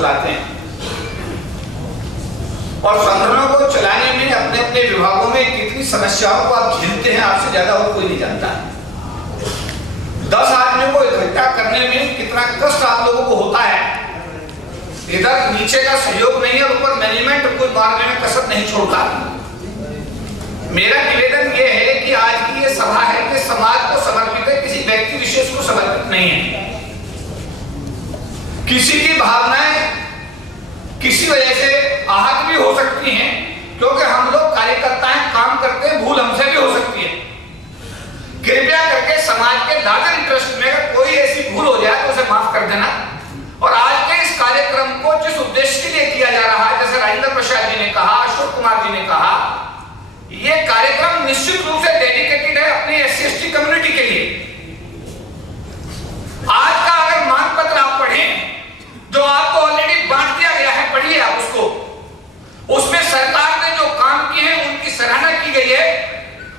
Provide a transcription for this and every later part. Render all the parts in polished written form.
चलाते हैं और संगठनों को चलाने में अपने अपने विभागों में कितनी समस्याओं को आप झेलते हैं, आपसे ज्यादा और कोई नहीं जानता। 10 आदमियों को इकट्ठा करने में कितना कष्ट आप लोगों को होता है। इधर नीचे का सहयोग नहीं है, ऊपर मैनेजमेंट कोई मारने में कसर नहीं छोड़ता। मेरा निवेदन यह है कि आज की ये सभा है कि समाज को समर्पित है, किसी व्यक्ति विशेष को समर्पित नहीं है। किसी की भावनाएं किसी वजह से आहत भी हो सकती हैं, क्योंकि हम लोग कार्यकर्ता हैं, काम करते हैं, भूल हमसे भी हो सकती है। कृपया करके समाज के लार्जर इंटरेस्ट में अगर कोई ऐसी भूल हो जाए तो उसे माफ कर देना। और आज के इस कार्यक्रम को जिस उद्देश्य के लिए किया जा रहा है, जैसे राजेंद्र प्रसाद जी ने कहा, अशोक कुमार जी ने कहा, यह कार्यक्रम निश्चित रूप से डेडिकेटेड है अपनी SC/ST कम्युनिटी के लिए। आज का अगर मांग पत्र आप पढ़ें, जो आपको ऑलरेडी बांट दिया गया है, पढ़िए आप उसको। उसमें सरकार ने जो काम किए हैं उनकी सराहना की गई है।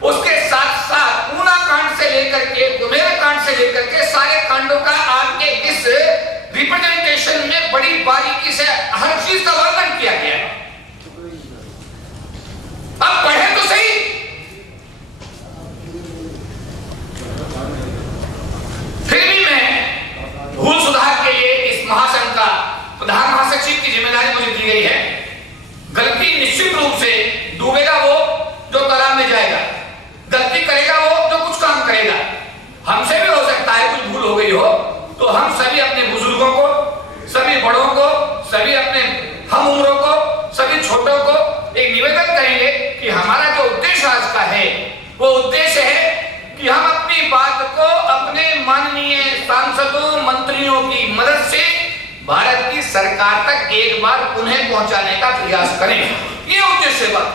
उसके साथ साथ ऊना कांड से लेकर के गुमेरा कांड से लेकर के सारे कांडों का आपके इस रिप्रेजेंटेशन में बड़ी बारीकी से हर चीज का वर्णन किया गया है। अब पढ़े तो सही। फिर भी मैं भूल सुधार के लिए इस महासंघ का प्रधान महासचिव की जिम्मेदारी मुझे दी गई है। गलती निश्चित रूप से डूबेगा वो जो तालाब में जाएगा, गलती करेगा वो जो कुछ काम करेगा। हमसे भी हो सकता है कुछ भूल हो गई हो, तो हम सभी अपने बुजुर्गों को, सभी बड़ों को, सभी अपने हम उम्रों को, सभी छोटों को एक निवेदन करेंगे कि हमारा जो उद्देश्य आज का है वो उद्देश्य है कि हम अपनी बात को अपने माननीय सांसदों, मंत्रियों की मदद से भारत की सरकार तक एक बार पुनः पहुंचाने का प्रयास करें। ये उद्देश्य है बात।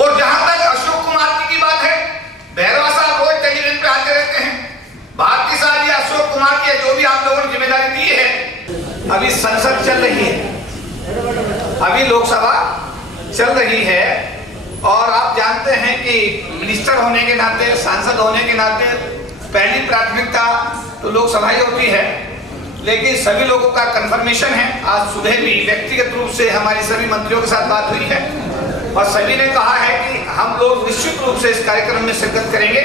और जहां तक अशोक कुमार जी की बात है, भैरवा साहब रोज टेलीविजन पे आते रहते हैं। भारती साहब या अशोक कुमार की जो भी आप लोगों ने जिम्मेदारी दी है, अभी संसद चल रही है, अभी लोकसभा चल रही है और आप जानते हैं कि मिनिस्टर होने के नाते, सांसद होने के नाते पहली प्राथमिकता तो लोकसभा ही होती है। लेकिन सभी लोगों का कंफर्मेशन है। आज सुबह भी व्यक्तिगत रूप से हमारी सभी मंत्रियों के साथ बात हुई है और सभी ने कहा है कि हम लोग निश्चित रूप से इस कार्यक्रम में शिरकत करेंगे।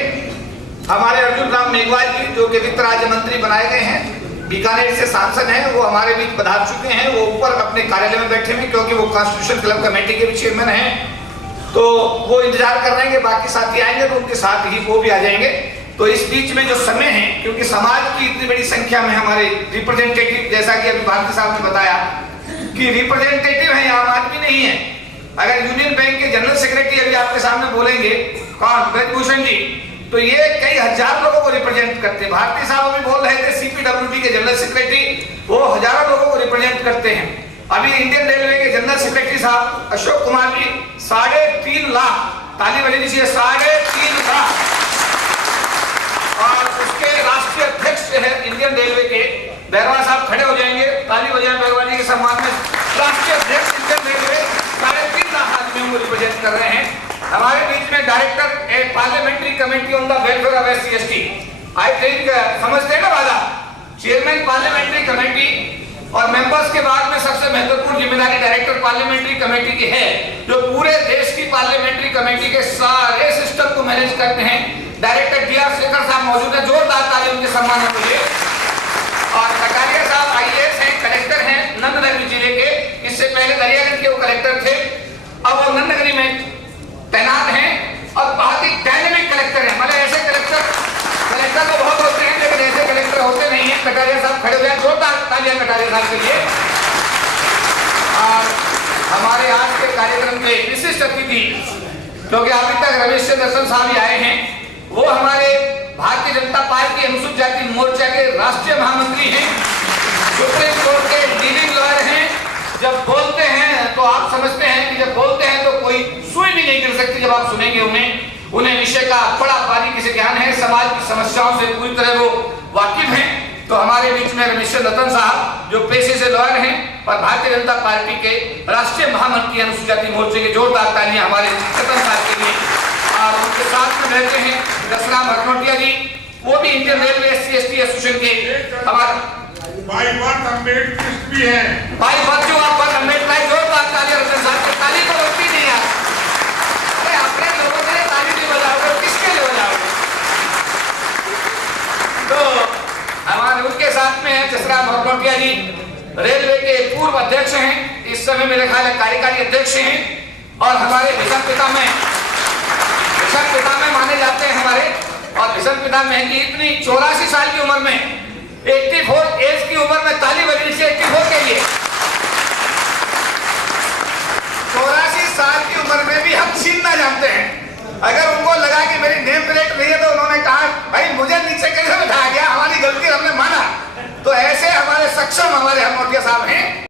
हमारे अर्जुन राम मेघवाल जी जो कि वित्त राज्य मंत्री बनाए गए हैं, बीकानेर से सांसद हैं, वो हमारे बीच पधार चुके हैं। वो ऊपर अपने कार्यालय में बैठे हैं क्योंकि वो कॉन्स्टिट्यूशन क्लब कमेटी के भी चेयरमैन हैं, तो वो इंतजार कर रहे हैं कि बाकी साथी आएंगे तो उनके साथ ही वो भी आ जाएंगे। तो इस बीच में जो समय है, क्योंकि समाज की इतनी बड़ी संख्या में हमारे रिप्रेजेंटेटिव, जैसा कि अभी भारती साहब ने बताया कि रिप्रेजेंटेटिव है, आम आदमी नहीं है। अगर यूनियन बैंक के जनरल सेक्रेटरी अभी आपके सामने बोलेंगे, कौन, ब्रजभूषण जी, तो ये कई हजार लोगों को रिप्रेजेंट करते हैं। भारती साहब अभी बोल रहे थे CPWD के जनरल सेक्रेटरी, वो हजारों लोगों को रिप्रेजेंट करते हैं। अभी इंडियन रेलवे के जनरल सेक्रेटरी साहब अशोक कुमार जी 3.5 लाख, ताली बजा दीजिए, 3.5 लाख। और उसके राष्ट्रीय अध्यक्ष है इंडियन रेलवे के बैरवा साहब, खड़े हो जाएंगे, ताली बजाएं बैरवा जी के सम्मान में। राष्ट्रीय अध्यक्ष इंडियन रेलवे 3.5 लाख आदमियों को रिप्रेजेंट कर रहे हैं। हमारे बीच में director A parliamentary committee on the welfare of SC/ST, I think समझते हैं ना वादा, चेयरमैन पार्लियामेंट्री कमेटी और मेंबर्स के बाद में सबसे महत्वपूर्ण जिम्मेदारी डायरेक्टर पार्लियामेंट्री कमेटी की है, जो पूरे देश की पार्लियामेंट्री कमेटी के सारे सिस्टम को मैनेज करते हैं। डायरेक्टर DR शेखर साहब मौजूद है, जोरदार ताली उनके सम्मान में मुझे। और कटारिया साहब IAS हैं, कलेक्टर हैं नंदनगरी जिले के, इससे पहले दरियागंज के वो कलेक्टर थे, अब वो नंदनगरी में तैनात हैं और बहुत ही डायनेमिक कलेक्टर हैं। मतलब ऐसे कलेक्टर तो बहुत होते हैं लेकिन ऐसे कलेक्टर होते नहीं है। कटारिया साहब खड़े हुए हैं, जोरदार तालियां कटारिया साहब के लिए। और हमारे आज के कार्यक्रम के विशिष्ट अतिथि, क्योंकि अभी तक रमेश चंद्र साहब ही आए हैं, वो हमारे भारतीय जनता पार्टी अनुसूचित जाति मोर्चा के राष्ट्रीय महामंत्री हैं, सुप्रीम कोर्ट के लीडिंग लॉयर हैं। जब बोलते हैं तो आप समझते हैं कि जब बोलते हैं तो कोई सुई भी नहीं गिर सकती। जब आप सुनेंगे उन्हें विषय का बड़ा बारीकी से ज्ञान है, समाज की समस्याओं से पूरी तरह वो वाकिफ हैं। तो हमारे बीच में रमेश रतन साहब जो पेशे से लॉयर हैं और भारतीय जनता पार्टी के राष्ट्रीय महामंत्री अनुसूचित जाति मोर्चे के, जोरदार तालियां हमारे रतन साहब के लिए। और उनके साथ में रहते हैं दसराम हरनोटिया जी, वो भी इंडियन रेलवे SC/ST एसोसिएशन के हमारे बाई बर्थ अम्बेडकरिस्ट भी है। भाई बच्चों आप पर अम्बेडकर जोरदार ताली रतन साहब की ताली तो रुकती नहीं यार। अरे अपने लोगों के लिए ताली नहीं बजाओगे किसके लिए बजाओगे? तो हमारे उनके साथ में है जसराम भगवतिया जी, रेलवे के पूर्व अध्यक्ष हैं, इस समय मेरे ख्याल कार्यकारी अध्यक्ष हैं और हमारे भीषण पिता में माने जाते हैं हमारे। और भीषण पिता में की इतनी 84 साल की उम्र में 84 एज की उम्र में ताली बजनी से 84 के लिए 84 साल की उम्र में भी हम छीनना जानते हैं। अगर उनको लगा कि मेरी नेम प्लेट नहीं है तो उन्होंने कहा भाई मुझे नीचे कैसे बैठाया गया, हमारी गलती हमने माना। तो ऐसे हमारे सक्षम हमारे हरमोटिया साहब हैं।